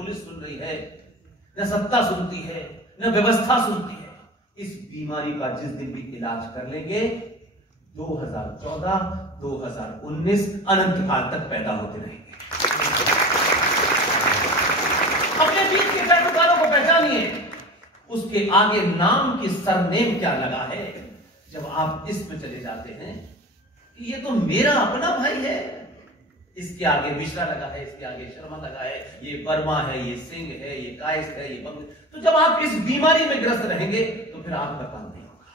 Police सुन रही है, न सत्ता सुनती है, न व्यवस्था सुनती है। इस बीमारी का जिस दिन भी इलाज कर लेंगे 2014, 2019 अनंत काल तक पैदा होते रहेंगे। अपने बीच के पैरोकारों को पहचानिए, उसके आगे नाम की सरनेम क्या लगा है। जब आप इसमें चले जाते हैं कि ये तो मेरा अपना भाई है, इसके आगे मिश्रा लगा है, इसके आगे शर्मा लगा है, ये वर्मा है, ये सिंह है, ये कायस है, ये बंग, तो जब आप इस बीमारी में ग्रस्त रहेंगे तो फिर आपका काम नहीं होगा।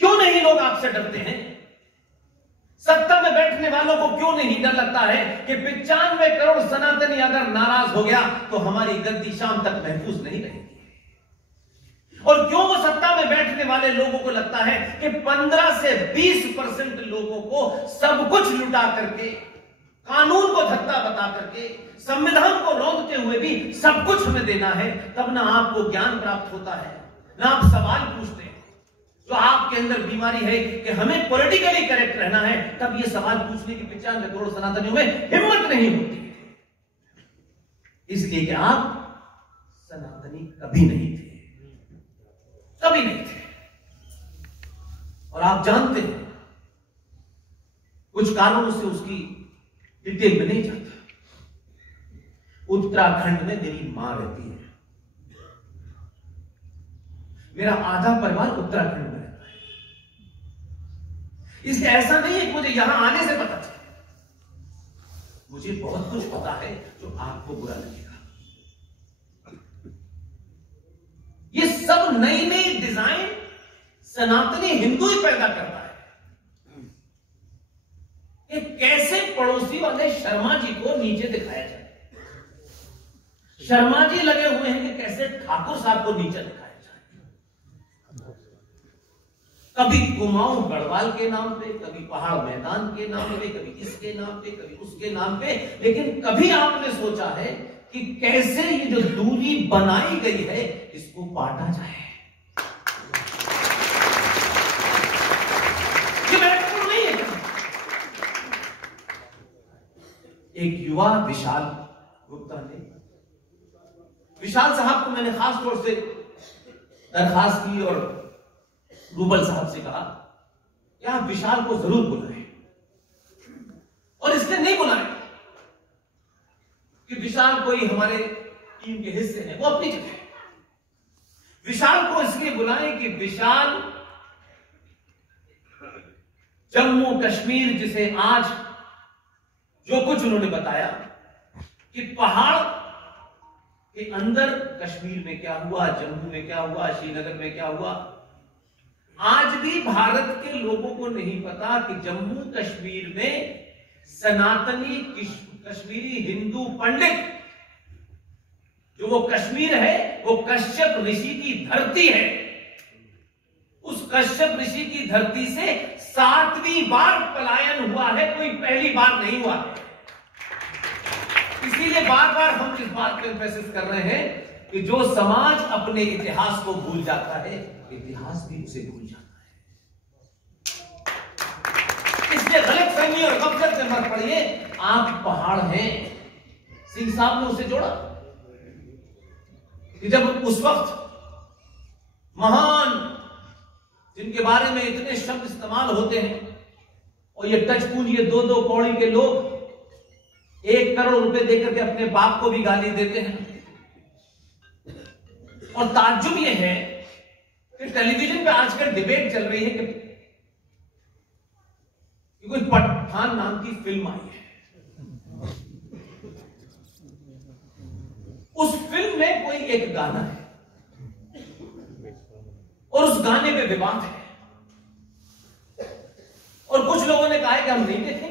क्यों नहीं लोग आपसे डरते हैं? सत्ता में बैठने वालों को क्यों नहीं डर लगता है कि 95 करोड़ सनातनी अगर नाराज हो गया तो हमारी गद्दी शाम तक महफूज नहीं रहेगी? और क्यों वो सत्ता में बैठने वाले लोगों को लगता है कि 15 से 20% लोगों को सब कुछ लुटा करके, कानून को धक्का बता करके, संविधान को रौंदते हुए भी सब कुछ हमें देना है, तब ना आपको ज्ञान प्राप्त होता है, ना आप सवाल पूछते हैं। जो आपके अंदर बीमारी है कि हमें पॉलिटिकली करेक्ट रहना है, तब ये सवाल पूछने की 95 करोड़ सनातनियों में हिम्मत नहीं होती है। इसलिए कि आप सनातनी कभी नहीं थे, कभी नहीं थे। और आप जानते हैं, कुछ कारणों से उसकी डिटेल में नहीं जाता। उत्तराखंड में मेरी मां रहती है, मेरा आधा परिवार उत्तराखंड में रहता है। इसलिए ऐसा नहीं है कि मुझे यहां आने से पता चले, मुझे बहुत कुछ पता है जो आपको बुरा लगेगा। ये सब नई नई डिजाइन सनातनी हिंदू ही पैदा करता है कि कैसे पड़ोसी वाले शर्मा जी को नीचे दिखाया जाए। शर्मा जी लगे हुए हैं कि कैसे ठाकुर साहब को नीचे दिखाया जाए। कभी कुमाऊं गढ़वाल के नाम पे, कभी पहाड़ मैदान के नाम पे, कभी इसके नाम पे, कभी उसके नाम पे, लेकिन कभी आपने सोचा है कि कैसे ये जो दूरी बनाई गई है इसको पाटा जाए? ये महत्वपूर्ण नहीं है। एक युवा विशाल गुप्ता ने, विशाल साहब को मैंने खास तौर से दरखास्त की और रूबल साहब से कहा कि आप विशाल को जरूर बुलाएं, और इसलिए नहीं बुलाएं कि विशाल कोई हमारे टीम के हिस्से हैं, वो अपनी जगह है। विशाल को इसलिए बुलाएं कि विशाल जम्मू कश्मीर, जिसे आज जो कुछ उन्होंने बताया कि पहाड़ के अंदर कश्मीर में क्या हुआ, जम्मू में क्या हुआ, श्रीनगर में क्या हुआ, आज भी भारत के लोगों को नहीं पता कि जम्मू कश्मीर में सनातनी कश्मीरी हिंदू पंडित, जो वो कश्मीर है वो कश्यप ऋषि की धरती है। उस कश्यप ऋषि की धरती से 7वीं बार पलायन हुआ है, कोई पहली बार नहीं हुआ है। इसीलिए बार बार हम इस बात पर एम्फेसिस कर रहे हैं कि जो समाज अपने इतिहास को भूल जाता है, इतिहास भी उसे भूल जाता है। इसलिए गलतफहमी और गफलत में मत पड़िए। आप पहाड़ हैं। सिंह साहब ने उसे जोड़ा कि जब उस वक्त महान, जिनके बारे में इतने शब्द इस्तेमाल होते हैं, और ये टच पूंजिए 2-2 पौड़ी के लोग 1 करोड़ रुपए देकर के अपने बाप को भी गाली देते हैं। और ताज्जुब ये है कि टेलीविजन पे आजकल डिबेट चल रही है कि कोई पठान नाम की फिल्म आई है, उस फिल्म में कोई एक गाना है और उस गाने पे विवाद है, और कुछ लोगों ने कहा है कि हम नहीं देखेंगे।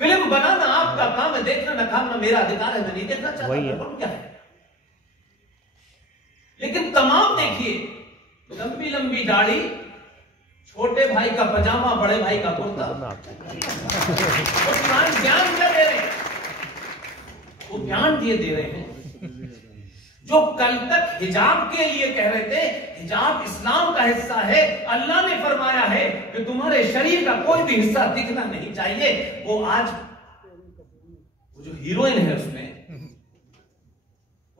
फिल्म बनाना आपका काम है, देखना ना काम ना मेरा अधिकार है, मैं नहीं देखना चाहता, क्या है। लेकिन तमाम देखिए, लंबी लंबी दाढ़ी, छोटे भाई का पजामा, बड़े भाई का कुर्ता, ज्ञान क्या दे रहे हैं? वो ज्ञान दिए दे रहे हैं जो कल तक हिजाब के लिए कह रहे थे हिजाब इस्लाम का हिस्सा है, अल्लाह ने फरमाया है कि तुम्हारे शरीर का कोई भी हिस्सा दिखना नहीं चाहिए, वो आज वो जो हीरोइन है उसमें,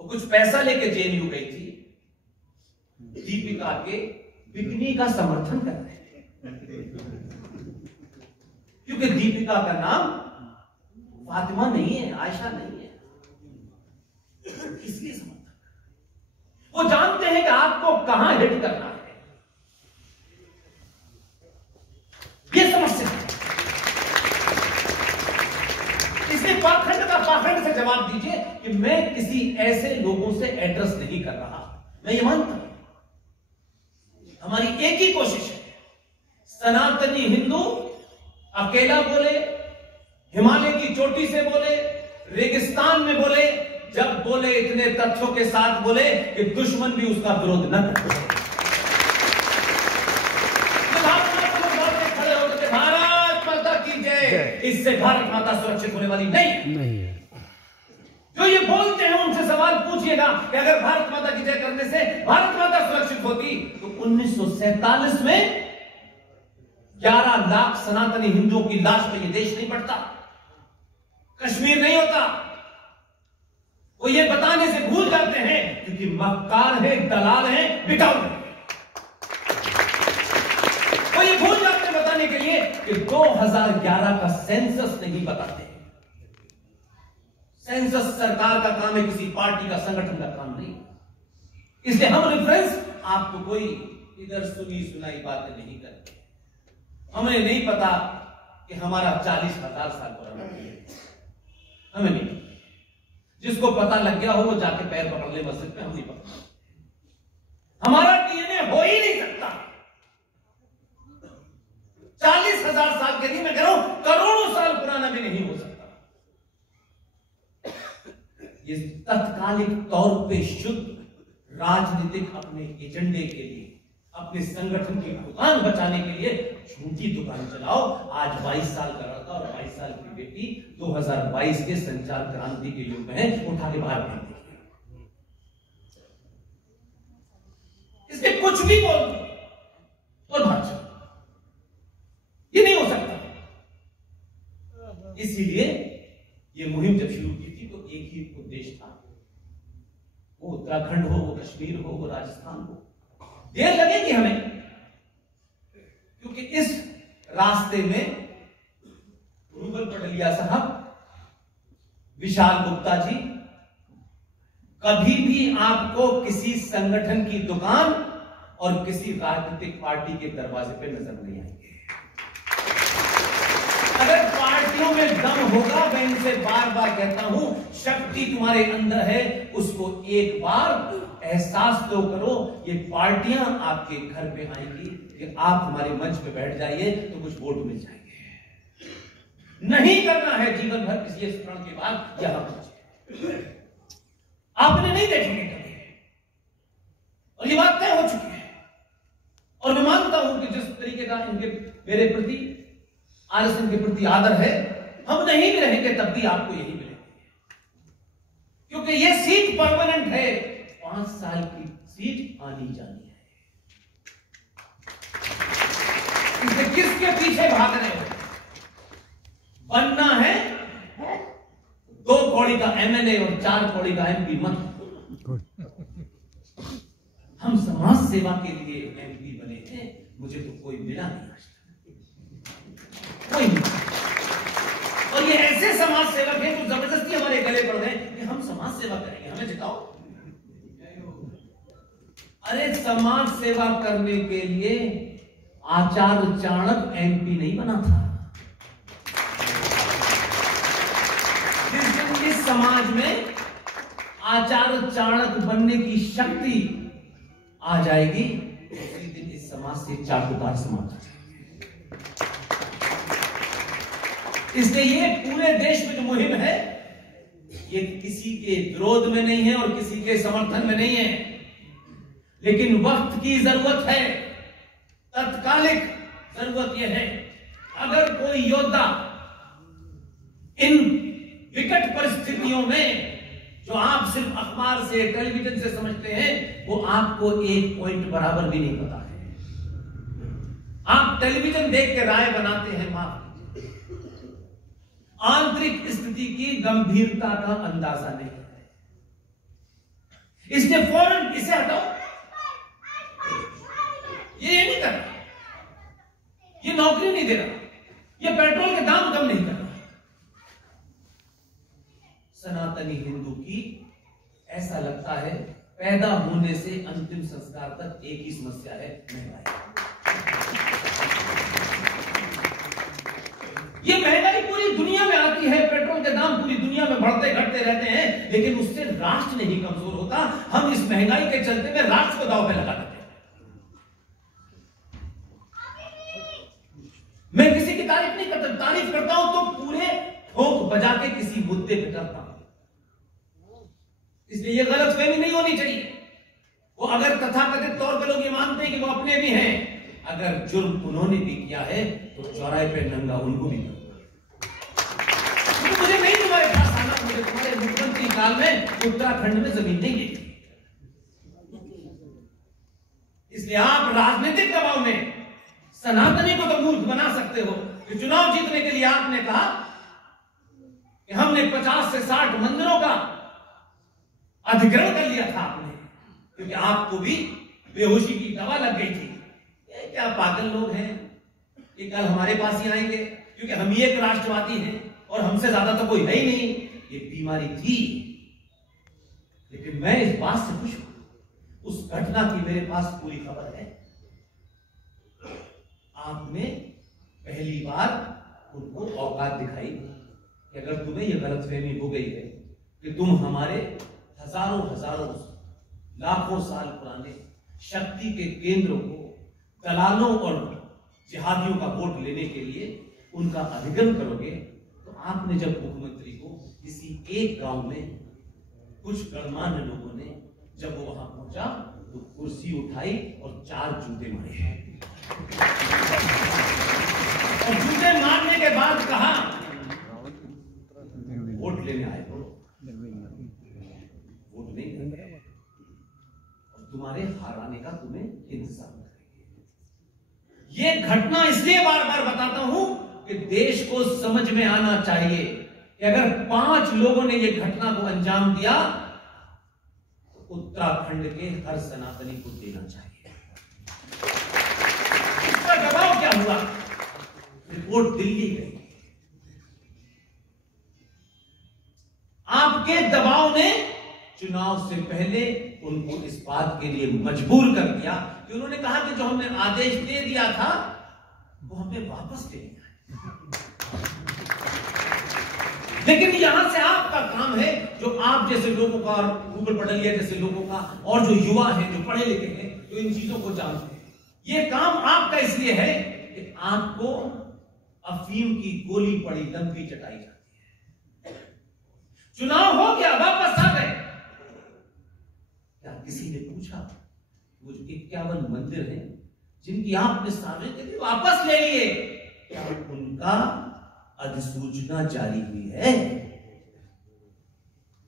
वो कुछ पैसा लेके जेएनयू गई थी, दीपिका के बिकनी का समर्थन कर रहे हैं, क्योंकि दीपिका का नाम फातिमा नहीं है, आयशा नहीं है, इसलिए समर्थन। वो जानते हैं कि आपको कहां हिट करना है, ये समस्या है। इसलिए पाखंड का पाखंड से जवाब दीजिए कि मैं किसी ऐसे लोगों से एड्रेस नहीं कर रहा, मैं ये मानता हूं। हमारी एक ही कोशिश है, सनातनी हिंदू अकेला बोले, हिमालय की चोटी से बोले, रेगिस्तान में बोले, जब बोले इतने तथ्यों के साथ बोले कि दुश्मन भी उसका विरोध न करे। खड़े होकर भारत माता की जय, इससे भारत माता सुरक्षित होने वाली नहीं है। जो ये बोलते हैं उनसे सवाल पूछिएगा कि अगर भारत माता की जय करने से भारत माता सुरक्षित होती तो 1947 में 11 लाख सनातनी हिंदुओं की लाश पे ये देश नहीं पड़ता, कश्मीर नहीं होता। वो ये बताने से भूल जाते हैं क्योंकि मक्कार है, दलाल है, बिकाऊ है। वो ये भूल जाते हैं बताने के लिए कि 2011 का सेंसस नहीं बताते। सेंसस सरकार का काम है, किसी पार्टी का, संगठन का काम नहीं। इसलिए हम रेफरेंस आपको कोई इधर सुनी सुनाई बातें नहीं करते। हमें नहीं पता कि हमारा 40,000 साल पुराना है, हमें नहीं। जिसको पता लग गया हो वो जाके पैर पकड़ ले मस्जिद पे, हम नहीं पकड़। हमारा डीएनए हो ही नहीं सकता। 40,000 साल के लिए मैं कह रहा हूं करोड़ों साल पुराना भी नहीं हो सकता। ये तत्कालिक तौर पे शुद्ध राजनीतिक अपने एजेंडे के लिए, अपने संगठन की दुकान बचाने के लिए झूठी दुकान चलाओ। आज 22 साल का लड़का और 22 साल की बेटी 2022 के संचार क्रांति के युग में है, उठा के बाहर फेंक दीजिए। इसके कुछ भी बोल दो और भाग जाओ, ये नहीं हो सकता। इसीलिए ये मुहिम जब शुरू की थी तो एक ही उद्देश्य था, वो उत्तराखंड हो, वो कश्मीर हो, वो राजस्थान हो। देर लगेगी हमें, क्योंकि इस रास्ते में रूबल पटलिया साहब, विशाल गुप्ता जी कभी भी आपको किसी संगठन की दुकान और किसी राजनीतिक पार्टी के दरवाजे पे नजर नहीं आएंगे। अगर पार्टियों में दम होगा, मैं इनसे बार बार कहता हूं, शक्ति तुम्हारे अंदर है, उसको एक बार एहसास तो करो। ये पार्टियां आपके घर पे आएंगी कि आप हमारे मंच पे बैठ जाइए तो कुछ वोट मिल जाएंगे। नहीं करना है जीवन भर किसी स्मरण के बाद यहां पहुंचे, आपने नहीं देखेंगे कभी, और ये बात तय हो चुकी है। और मैं मानता हूं कि जिस तरीके का इनके मेरे प्रति, आरएसएस के प्रति आदर है, हम नहीं भी रहेंगे तब भी आपको यही मिलेंगे, क्योंकि ये सीट परमानेंट है। 5 साल की सीट आनी जानी है। इसे किसके पीछे भाग रहे हो? बनना है 2 कौड़ी का एमएलए और 4 कौड़ी का एमपी मत। हम समाज सेवा के लिए एमपी बने थे, मुझे तो कोई मिला नहीं आज तक, कोई नहीं। और ये ऐसे समाज सेवक हैं जो जबरदस्ती हमारे गले पड़ गए कि हम समाज सेवा करेंगे, हमें जिताओ। अरे समाज सेवा करने के लिए आचार्य चाणक्य एमपी नहीं बना था। जिस दिन इस समाज में आचार्य चाणक्य बनने की शक्ति आ जाएगी, उसी दिन इस समाज से चाटुकार समाज आ जाएगा। इसलिए ये पूरे देश में जो मुहिम है, ये किसी के विरोध में नहीं है और किसी के समर्थन में नहीं है, लेकिन वक्त की जरूरत है, तत्कालिक जरूरत यह है। अगर कोई योद्धा इन विकट परिस्थितियों में, जो आप सिर्फ अखबार से, टेलीविजन से समझते हैं, वो आपको एक पॉइंट बराबर भी नहीं पता है। आप टेलीविजन देख के राय बनाते हैं, माफ कीजिए, आंतरिक स्थिति की गंभीरता का अंदाजा नहीं है, इसलिए फौरन इसे हटाओ। ये नहीं कर रहा, ये नौकरी नहीं दे रहा, ये पेट्रोल के दाम कम नहीं कर रहा। सनातनी हिंदू की ऐसा लगता है पैदा होने से अंतिम संस्कार तक एक ही समस्या है, महंगाई। ये महंगाई पूरी दुनिया में आती है, पेट्रोल के दाम पूरी दुनिया में बढ़ते घटते रहते हैं, लेकिन उससे राष्ट्र नहीं कमजोर होता। हम इस महंगाई के चलते में राष्ट्र को दांव पे लगा देते हैं। मैं किसी की तारीफ नहीं करता, तारीफ करता हूं तो पूरे ठोक बजा के किसी मुद्दे पे करता हूं। इसलिए यह गलतफहमी नहीं होनी चाहिए। वो अगर तथाकथित तौर पर लोग ये मानते हैं कि वो अपने भी हैं, अगर जुर्म उन्होंने भी किया है तो चौराहे पे नंगा उनको भी तो मुझे नहीं तुम्हारे पास आना, मुझे तुम्हारे मुख्यमंत्री काल में उत्तराखंड में जमीन नहीं दी। इसलिए आप राजनीतिक दबाव में सनातनी को तो मूर्ख बना सकते हो कि चुनाव जीतने के लिए आपने कहा कि हमने 50 से 60 मंदिरों का अधिग्रहण कर लिया था आपने, क्योंकि आपको भी बेहोशी की दवा लग गई थी। ये क्या पागल लोग हैं, ये कल हमारे पास ही आएंगे क्योंकि हम ही एक राष्ट्रवादी हैं और हमसे ज्यादा तो कोई है ही नहीं। ये बीमारी थी, लेकिन मैं इस बात से खुश हूं, उस घटना की मेरे पास पूरी खबर है। आपने पहली बार उनको औकात दिखाई कि अगर तुम्हें यह गलतफहमी हो गई है कि तुम हमारे हजारों हजारों लाखों साल पुराने शक्ति के केंद्रों को दलालों और जिहादियों का वोट लेने के लिए उनका अधिग्रहण करोगे, तो आपने जब मुख्यमंत्री को किसी एक गांव में कुछ गणमान्य लोगों ने जब वो वहां पहुंचा तो कुर्सी उठाई और 4 जूते मारे और जूते मारने के बाद कहा वोट लेने आए हो, वोट नहीं देंगे और तुम्हारे हराने का तुम्हें इंतजाम करेंगे। ये घटना इसलिए बार बार बताता हूं कि देश को समझ में आना चाहिए कि अगर 5 लोगों ने यह घटना को अंजाम दिया तो उत्तराखंड के हर सनातनी को देना चाहिए। इसका दबाव क्या हुआ? रिपोर्ट दिल्ली गई, आपके दबाव ने चुनाव से पहले उनको इस बात के लिए मजबूर कर दिया कि उन्होंने कहा कि जो हमने आदेश दे दिया था वो हमें वापस ले लिया। लेकिन यहां से आपका काम है, जो आप जैसे लोगों का और भूपेंद्र पटेल जैसे लोगों का और जो युवा हैं, जो पढ़े लिखे हैं, जो इन चीजों को जानते हैं, ये काम आपका इसलिए है कि आपको अफीम की गोली पड़ी लंबी चटाई जाती है। चुनाव हो गया, वापस आ गए, क्या किसी ने पूछा वो जो 51 मंदिर हैं जिनकी आपने सामने के लिए वापस ले लिए, क्या उनका अधिसूचना जारी हुई है?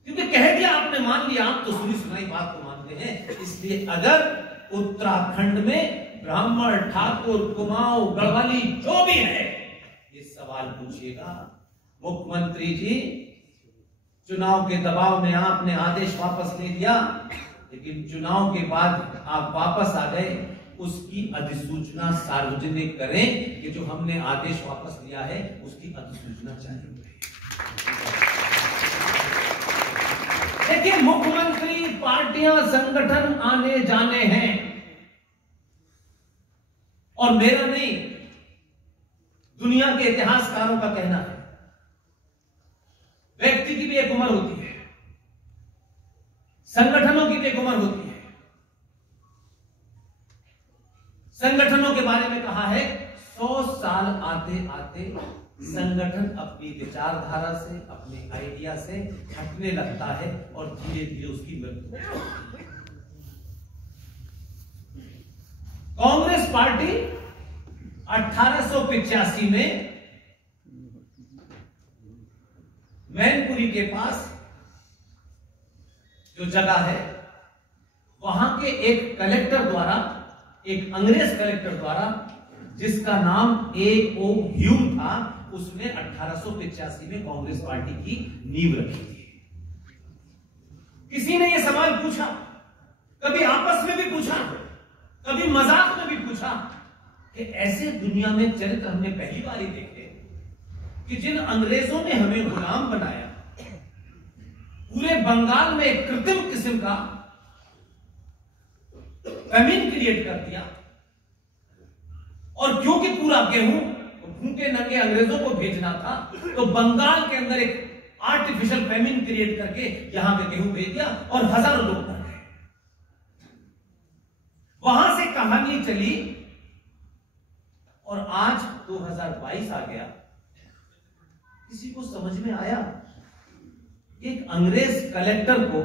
क्योंकि कह दिया आपने, मान लिया, आप तो सुनी सुनाई बात को मानते हैं। इसलिए अगर उत्तराखंड में ब्राह्मण, ठाकुर, कुमाऊं, गढ़वाली जो भी है, ये सवाल पूछिएगा, मुख्यमंत्री जी चुनाव के दबाव में आपने आदेश वापस ले लिया, लेकिन चुनाव के बाद आप वापस आ गए, उसकी अधिसूचना सार्वजनिक करें कि जो हमने आदेश वापस लिया है उसकी अधिसूचना चाहिए। देखिए, मुख्यमंत्री, पार्टियां, संगठन आने जाने हैं, और मेरा नहीं, दुनिया के इतिहासकारों का कहना है, व्यक्ति की भी एक उम्र होती है, संगठनों की भी एक उम्र होती है। संगठनों के बारे में कहा है 100 साल आते आते संगठन अपनी विचारधारा से, अपने आइडिया से हटने लगता है और धीरे धीरे उसकी मृत्यु होती है। कांग्रेस पार्टी 1885 में मैनपुरी के पास जो जगह है, वहां के एक कलेक्टर द्वारा, एक अंग्रेज कलेक्टर द्वारा, जिसका नाम A.O. ह्यूम था, उसने 1885 में कांग्रेस पार्टी की नींव रखी थी। किसी ने यह सवाल पूछा, कभी आपस में भी पूछा, कभी मजाक में भी पूछा कि ऐसे दुनिया में चरित्र हमने पहली बार ही देखे कि जिन अंग्रेजों ने हमें गुलाम बनाया, पूरे बंगाल में एक कृत्रिम किस्म का फैमिन क्रिएट कर दिया, और क्योंकि पूरा गेहूं भूखे नंगे अंग्रेजों को भेजना था, तो बंगाल के अंदर एक आर्टिफिशियल फैमिन क्रिएट करके यहां पे गेहूं भेज दिया और हजारों लोग मर गए। वहां से कहानी चली और आज 2022 आ गया। किसी को समझ में आया एक अंग्रेज कलेक्टर को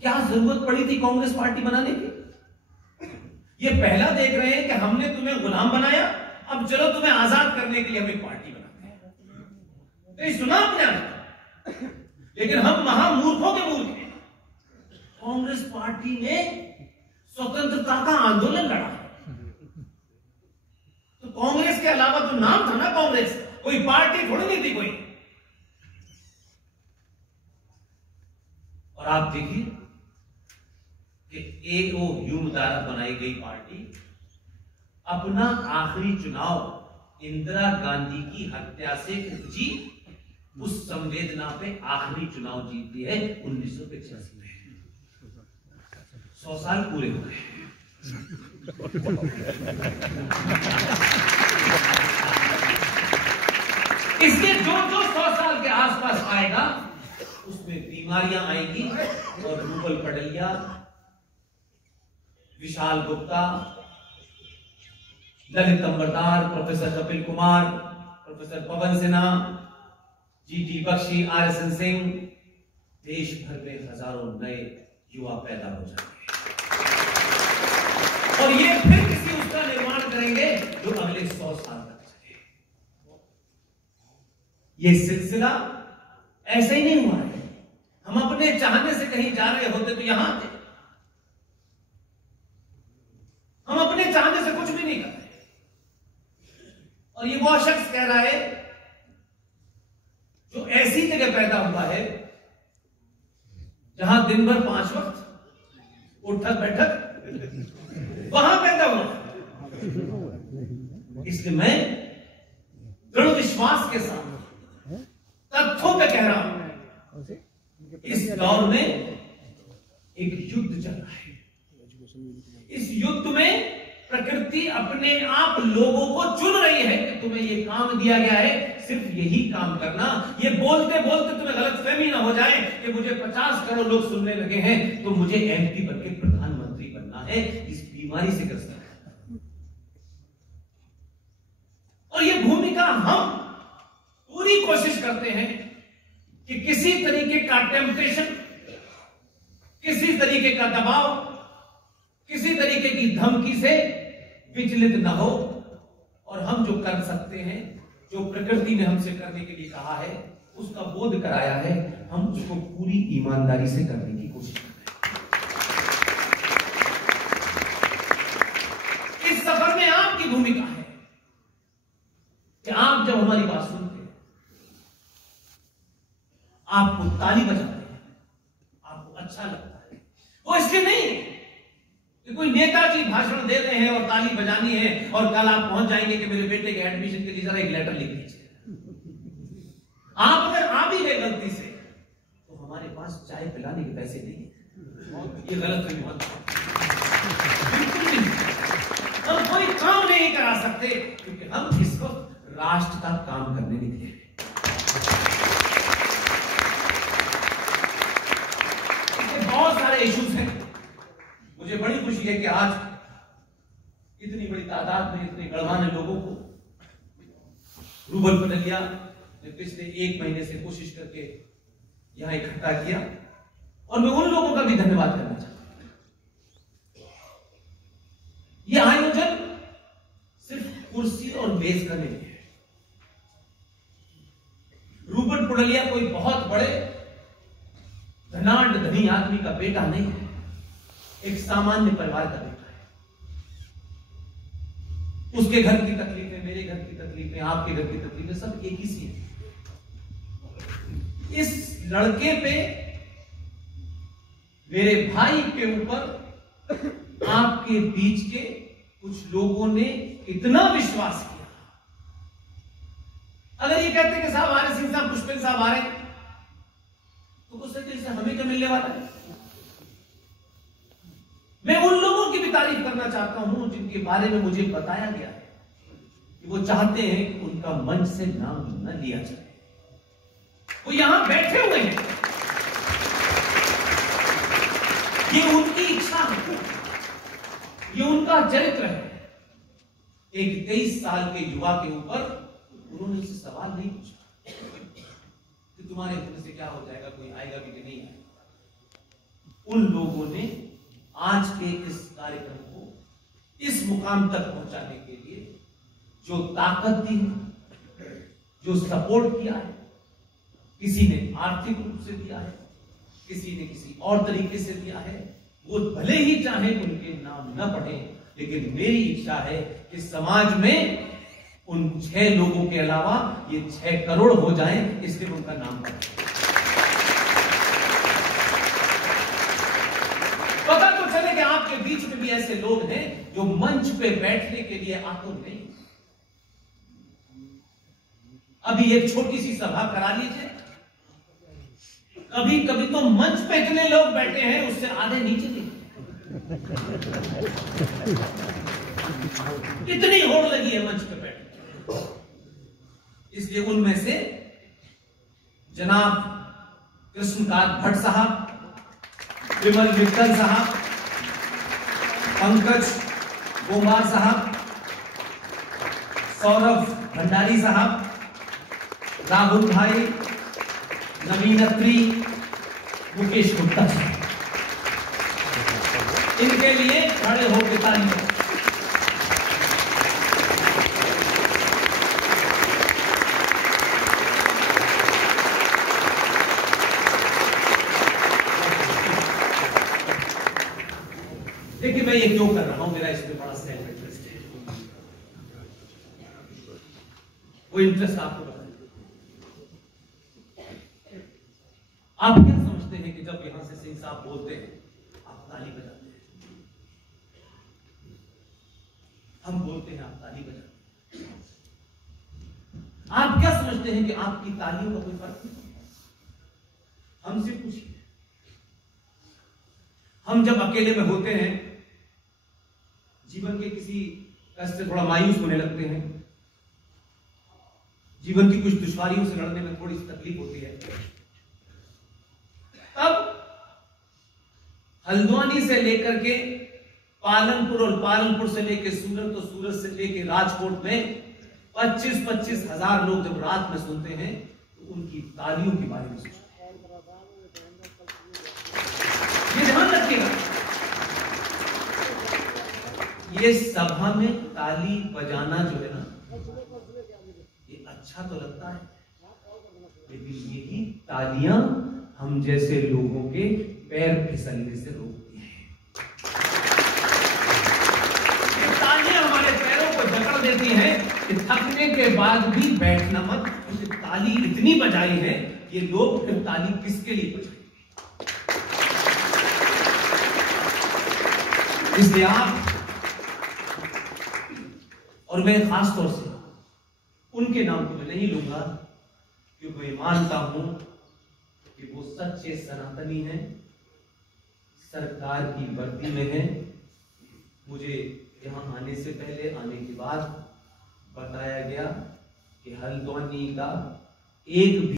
क्या जरूरत पड़ी थी कांग्रेस पार्टी बनाने की? ये पहला देख रहे हैं कि हमने तुम्हें गुलाम बनाया, अब चलो तुम्हें आजाद करने के लिए हम एक पार्टी बनाते हैं। तो ये सुना आपने आज, लेकिन हम महामूर्खों के मूर्ख हैं। कांग्रेस पार्टी ने स्वतंत्रता का आंदोलन लड़ा, तो कांग्रेस के अलावा तो नाम था ना कांग्रेस, कोई पार्टी थोड़ी नहीं थी कोई। और आप देखिए कि A.O. ह्यूम द्वारा बनाई गई पार्टी अपना आखिरी चुनाव इंदिरा गांधी की हत्या से उपजी उस संवेदना पे आखिरी चुनाव जीतती है 1985 में। 100 साल पूरे हो गए। इसलिए जो 100 साल के आसपास आएगा उसमें बीमारियां आएंगी, और रूबल पटलिया, विशाल गुप्ता, ललित अंबरदार, प्रोफेसर कपिल कुमार, प्रोफेसर पवन सिन्हा, जीटी बख्शी, RSN सिंह, देश भर में हजारों नए युवा पैदा हो जाएंगे, और ये फिर किसी उसका निर्माण करेंगे जो अगले 100 साल तक चले। ये सिलसिला ऐसे ही नहीं हुआ है। हम अपने चाहने से कहीं जा रहे होते तो यहां थे। हम अपने चाहने से कुछ भी नहीं करते। और ये वो शख्स कह रहा है जो ऐसी जगह पैदा हुआ है जहां दिन भर 5 वक्त उठक बैठक, वहां पैदा हुआ। इसलिए मैं दृढ़ विश्वास के साथ तथ्यों पे कह रहा हूं, इस दौर में एक युद्ध चल रहा है। इस युद्ध में प्रकृति अपने आप लोगों को चुन रही है कि तुम्हें यह काम दिया गया है, सिर्फ यही काम करना। ये बोलते बोलते तुम्हें गलतफहमी ना हो जाए कि मुझे 50 करोड़ लोग सुनने लगे हैं तो मुझे MP बनके प्रधानमंत्री बनना है। इस बीमारी से ग्रस्त है। और ये भूमिका हम पूरी कोशिश करते हैं कि किसी तरीके का टेम्पटेशन, किसी तरीके का दबाव, किसी तरीके की धमकी से विचलित न हो, और हम जो कर सकते हैं, जो प्रकृति ने हमसे करने के लिए कहा है, उसका बोध कराया है, हम उसको पूरी ईमानदारी से करने की कोशिश करते हैं। इस सफर में आपकी भूमिका है कि आप जब हमारी बात सुनते हैं, आपको ताली बजाते हैं, आपको अच्छा लगता है, वो इसलिए नहीं कि कोई नेताजी भाषण दे रहे हैं और ताली बजानी है और कल आप पहुंच जाएंगे कि मेरे बेटे के एडमिशन के लिए जरा एक लेटर लिख दीजिए। आप अगर आ भी गए गलती से तो हमारे पास चाय पिलाने के पैसे नहीं है। ये गलत नहीं होता, बिल्कुल नहीं। हम कोई काम नहीं करा सकते क्योंकि हम इस वक्त राष्ट्र का काम करने निकले हैं। बहुत सारे इश्यूज हैं। मुझे बड़ी खुशी है कि आज इतनी बड़ी तादाद में, इतने गणमान्य लोगों को रूबल पटलिया ने पिछले 1 महीने से कोशिश करके यहां इकट्ठा किया, और मैं उन लोगों का भी धन्यवाद करना चाहता हूं। यह आयोजन सिर्फ कुर्सी और मेज का नहीं है। रूबल पटलिया कोई बहुत बड़े धनाढ़ धनी आदमी का बेटा नहीं है, एक सामान्य परिवार का बेटा है। उसके घर की तकलीफें, मेरे घर की तकलीफें, आपके घर की तकलीफें सब एक ही सी है। इस लड़के पे, मेरे भाई के ऊपर आपके बीच के कुछ लोगों ने इतना विश्वास किया। अगर ये कहते कि साहब आर सिंह साहब, पुष्पेंद्र साहब आ रहे हैं, तो कुछ से हमें क्या मिलने वाला है? मैं उन लोगों की भी तारीफ करना चाहता हूं जिनके बारे में मुझे बताया गया है कि वो चाहते हैं कि उनका मंच से नाम न लिया जाए। वो यहां बैठे हुए हैं, ये उनकी इच्छा है, ये उनका चरित्र है। एक 23 साल के युवा के ऊपर उन्होंने उससे सवाल नहीं पूछा कि तुम्हारे होने से क्या हो जाएगा, कोई आएगा भी कि नहीं आएगा। उन लोगों ने आज के इस कार्यक्रम को इस मुकाम तक पहुंचाने के लिए जो ताकत दी है, जो सपोर्ट किया है, किसी ने आर्थिक रूप से दिया है, किसी ने किसी और तरीके से दिया है, वो भले ही चाहे उनके नाम न पढ़े, लेकिन मेरी इच्छा है कि समाज में उन 6 लोगों के अलावा ये 6 करोड़ हो जाएं, इसलिए उनका नाम पढ़ें। पता तो चले कि आपके बीच में भी ऐसे लोग हैं जो मंच पे बैठने के लिए आतुर नहीं। अभी एक छोटी सी सभा करा लीजिए, कभी कभी तो मंच पे इतने लोग बैठे हैं उससे आधे नीचे नहीं, इतनी होड़ लगी है मंच पे बैठने। इसलिए उनमें से जनाब कृष्णकांत भट्ट साहब, विमल मित्तल साहब, पंकज गोमार साहब, सौरभ भंडारी साहब, राहुल भाई, नवीन अत्री, मुकेश गुप्ता, इनके लिए खड़े होकर तालियां। देखिए मैं ये क्यों कर रहा हूं, मेरा इसमें बड़ा सेल्फ इंटरेस्ट है। वो इंटरेस्ट आपको बताइए। आप क्या समझते हैं कि जब यहां से सिंह साहब बोलते हैं आप ताली बजाते हैं, हम बोलते हैं आप ताली बजाते हैं, आप क्या समझते हैं कि आपकी तालियों का कोई फर्क नहीं? हमसे पूछिए। हम जब अकेले में होते हैं, जीवन के किसी कष्ट से थोड़ा मायूस होने लगते हैं, जीवन की कुछ दुश्वारियों से लड़ने में थोड़ी सी तकलीफ होती है, तब हल्द्वानी से लेकर के पालनपुर और पालनपुर से लेकर सूरत और सूरत से लेकर राजकोट में 25-25 हजार लोग जब रात में सुनते हैं तो उनकी तालियों के बारे में सोचो। ये ध्यान रखिएगा, ये सभा में ताली बजाना जो है ना, ये अच्छा तो लगता है, लेकिन यही तालियां हम जैसे लोगों के पैर फिसलने से रोकती हैं। ये तालियां हमारे पैरों को जकड़ देती हैं कि थकने के बाद भी बैठना मत, क्योंकि ताली इतनी बजाई है, ये लोग फिर ताली किसके लिए बजाएंगे? इसलिए आप और मैं खास तौर से उनके नाम को मैं नहीं लूंगा, क्योंकि मैं मानता हूं कि वो सच्चे सनातनी हैं, सरकार की वर्दी में हैं। मुझे यहां आने से पहले, आने के बाद बताया गया कि हल्द्वानी का एक भी